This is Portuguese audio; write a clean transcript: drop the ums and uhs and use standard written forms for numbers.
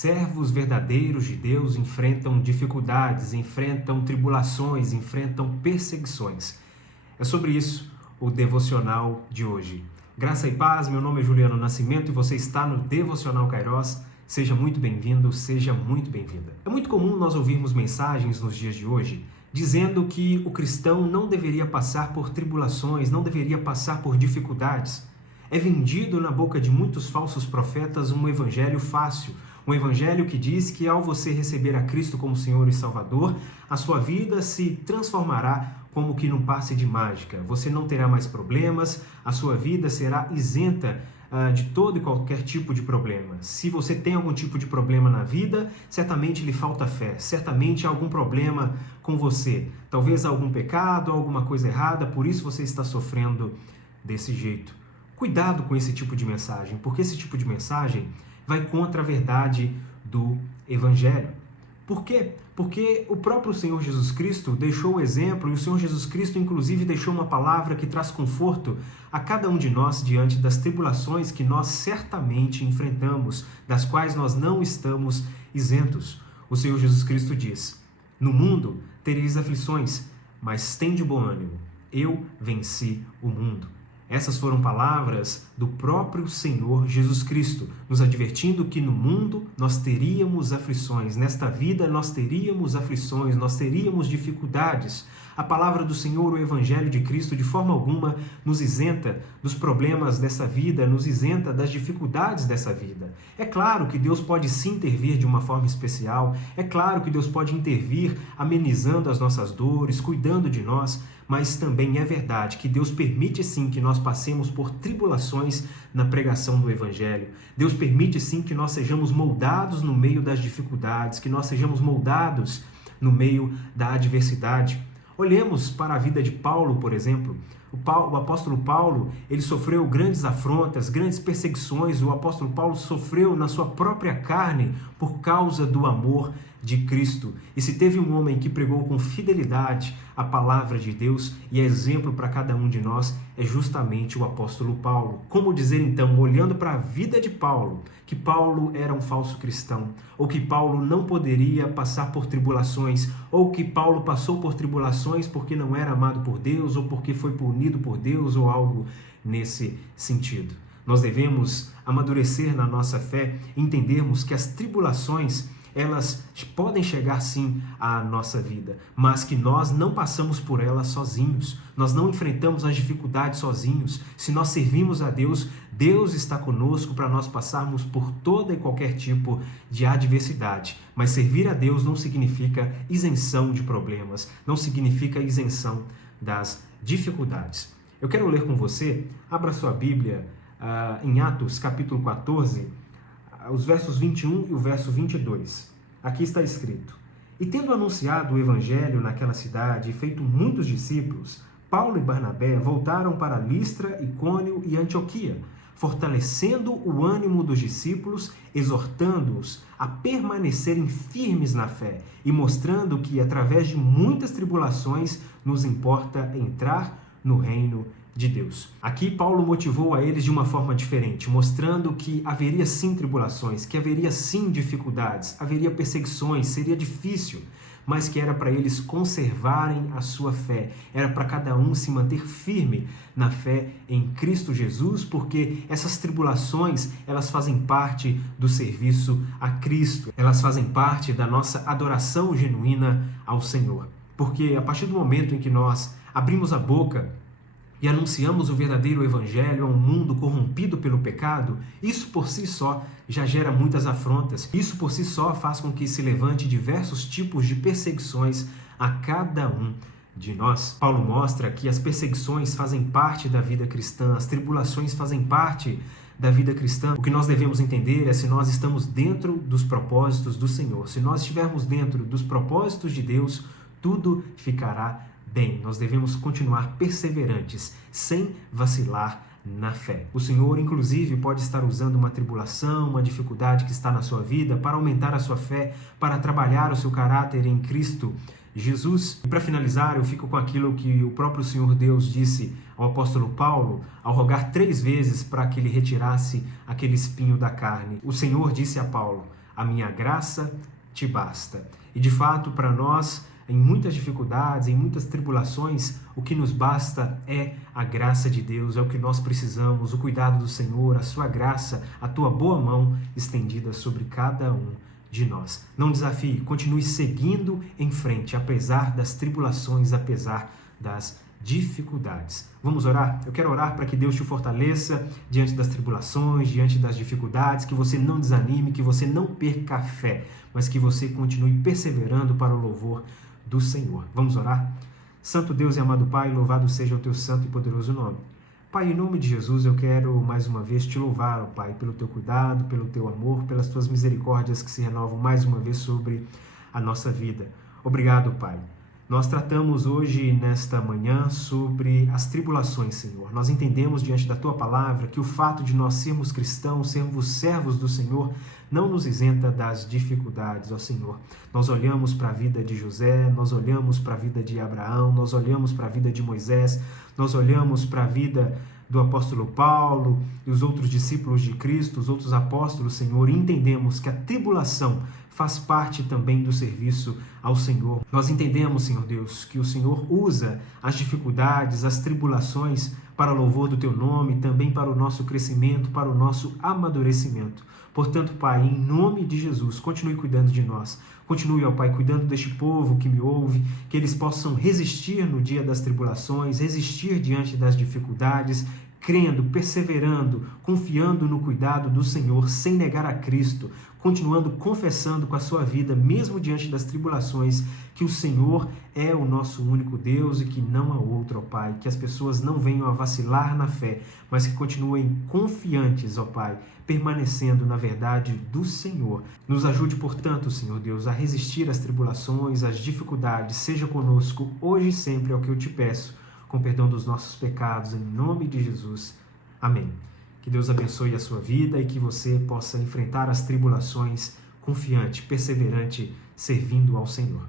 Servos verdadeiros de Deus enfrentam dificuldades, enfrentam tribulações, enfrentam perseguições. É sobre isso o devocional de hoje. Graça e paz, meu nome é Juliano Nascimento e você está no Devocional Kairos. Seja muito bem-vindo, seja muito bem-vinda. É muito comum nós ouvirmos mensagens nos dias de hoje dizendo que o cristão não deveria passar por tribulações, não deveria passar por dificuldades. É vendido na boca de muitos falsos profetas um evangelho fácil, um evangelho que diz que ao você receber a Cristo como Senhor e Salvador, a sua vida se transformará como que num passe de mágica. Você não terá mais problemas, a sua vida será isenta de todo e qualquer tipo de problema. Se você tem algum tipo de problema na vida, certamente lhe falta fé, certamente há algum problema com você. Talvez algum pecado, alguma coisa errada, por isso você está sofrendo desse jeito. Cuidado com esse tipo de mensagem, porque esse tipo de mensagem vai contra a verdade do Evangelho. Por quê? Porque o próprio Senhor Jesus Cristo deixou o exemplo e o Senhor Jesus Cristo, inclusive, deixou uma palavra que traz conforto a cada um de nós diante das tribulações que nós certamente enfrentamos, das quais nós não estamos isentos. O Senhor Jesus Cristo diz: "No mundo tereis aflições, mas tende bom ânimo. Eu venci o mundo." Essas foram palavras do próprio Senhor Jesus Cristo, nos advertindo que no mundo nós teríamos aflições, nesta vida nós teríamos aflições, nós teríamos dificuldades. A palavra do Senhor, o Evangelho de Cristo, de forma alguma nos isenta dos problemas dessa vida, nos isenta das dificuldades dessa vida. É claro que Deus pode sim intervir de uma forma especial, é claro que Deus pode intervir amenizando as nossas dores, cuidando de nós, mas também é verdade que Deus permite sim que nós passemos por tribulações na pregação do Evangelho. Deus permite sim que nós sejamos moldados no meio das dificuldades, que nós sejamos moldados no meio da adversidade. Olhemos para a vida de Paulo, por exemplo. O apóstolo Paulo, ele sofreu grandes afrontas, grandes perseguições. O apóstolo Paulo sofreu na sua própria carne por causa do amor de Cristo. E se teve um homem que pregou com fidelidade a palavra de Deus e é exemplo para cada um de nós, é justamente o apóstolo Paulo. Como dizer então, olhando para a vida de Paulo, que Paulo era um falso cristão, ou que Paulo não poderia passar por tribulações, ou que Paulo passou por tribulações porque não era amado por Deus, ou porque foi punido por Deus, ou algo nesse sentido. Nós devemos amadurecer na nossa fé, entendermos que as tribulações elas podem chegar sim à nossa vida, mas que nós não passamos por elas sozinhos, nós não enfrentamos as dificuldades sozinhos. Se nós servimos a Deus, Deus está conosco para nós passarmos por toda e qualquer tipo de adversidade. Mas servir a Deus não significa isenção de problemas, não significa isenção das dificuldades. Eu quero ler com você, abra sua Bíblia em Atos capítulo 14, os versos 21 e o verso 22. Aqui está escrito: "E tendo anunciado o evangelho naquela cidade e feito muitos discípulos, Paulo e Barnabé voltaram para Listra, Icônio e Antioquia, fortalecendo o ânimo dos discípulos, exortando-os a permanecerem firmes na fé e mostrando que, através de muitas tribulações, nos importa entrar no reino de Deus." Aqui Paulo motivou a eles de uma forma diferente, mostrando que haveria sim tribulações, que haveria sim dificuldades, haveria perseguições, seria difícil, mas que era para eles conservarem a sua fé, era para cada um se manter firme na fé em Cristo Jesus, porque essas tribulações, elas fazem parte do serviço a Cristo, elas fazem parte da nossa adoração genuína ao Senhor. Porque a partir do momento em que nós abrimos a boca e anunciamos o verdadeiro evangelho a um mundo corrompido pelo pecado, isso por si só já gera muitas afrontas. Isso por si só faz com que se levante diversos tipos de perseguições a cada um de nós. Paulo mostra que as perseguições fazem parte da vida cristã, as tribulações fazem parte da vida cristã. O que nós devemos entender é se nós estamos dentro dos propósitos do Senhor. Se nós estivermos dentro dos propósitos de Deus, tudo ficará bem. Nós devemos continuar perseverantes, sem vacilar na fé. O Senhor, inclusive, pode estar usando uma tribulação, uma dificuldade que está na sua vida para aumentar a sua fé, para trabalhar o seu caráter em Cristo Jesus. E para finalizar, eu fico com aquilo que o próprio Senhor Deus disse ao apóstolo Paulo, ao rogar 3 vezes para que ele retirasse aquele espinho da carne. O Senhor disse a Paulo: a minha graça te basta. E de fato, para nós, em muitas dificuldades, em muitas tribulações, o que nos basta é a graça de Deus, é o que nós precisamos, o cuidado do Senhor, a sua graça, a tua boa mão estendida sobre cada um de nós. Não desafie, continue seguindo em frente, apesar das tribulações, apesar das dificuldades. Vamos orar? Eu quero orar para que Deus te fortaleça diante das tribulações, diante das dificuldades, que você não desanime, que você não perca a fé, mas que você continue perseverando para o louvor do Senhor. Vamos orar? Santo Deus e amado Pai, louvado seja o teu santo e poderoso nome. Pai, em nome de Jesus, eu quero mais uma vez te louvar, ó Pai, pelo teu cuidado, pelo teu amor, pelas tuas misericórdias que se renovam mais uma vez sobre a nossa vida. Obrigado, Pai. Nós tratamos hoje, nesta manhã, sobre as tribulações, Senhor. Nós entendemos diante da Tua palavra que o fato de nós sermos cristãos, sermos servos do Senhor, não nos isenta das dificuldades, ó Senhor. Nós olhamos para a vida de José, nós olhamos para a vida de Abraão, nós olhamos para a vida de Moisés, nós olhamos para a vida do apóstolo Paulo e os outros discípulos de Cristo, os outros apóstolos, Senhor, e entendemos que a tribulação faz parte também do serviço ao Senhor. Nós entendemos, Senhor Deus, que o Senhor usa as dificuldades, as tribulações para o louvor do Teu nome, também para o nosso crescimento, para o nosso amadurecimento. Portanto, Pai, em nome de Jesus, continue cuidando de nós. Continue, ó Pai, cuidando deste povo que me ouve, que eles possam resistir no dia das tribulações, resistir diante das dificuldades, crendo, perseverando, confiando no cuidado do Senhor, sem negar a Cristo, continuando confessando com a sua vida, mesmo diante das tribulações, que o Senhor é o nosso único Deus e que não há outro, ó Pai. Que as pessoas não venham a vacilar na fé, mas que continuem confiantes, ó Pai, permanecendo na verdade do Senhor. Nos ajude, portanto, Senhor Deus, a resistir às tribulações, às dificuldades. Seja conosco hoje e sempre, é o que eu te peço, com perdão dos nossos pecados, em nome de Jesus. Amém. Que Deus abençoe a sua vida e que você possa enfrentar as tribulações confiante, perseverante, servindo ao Senhor.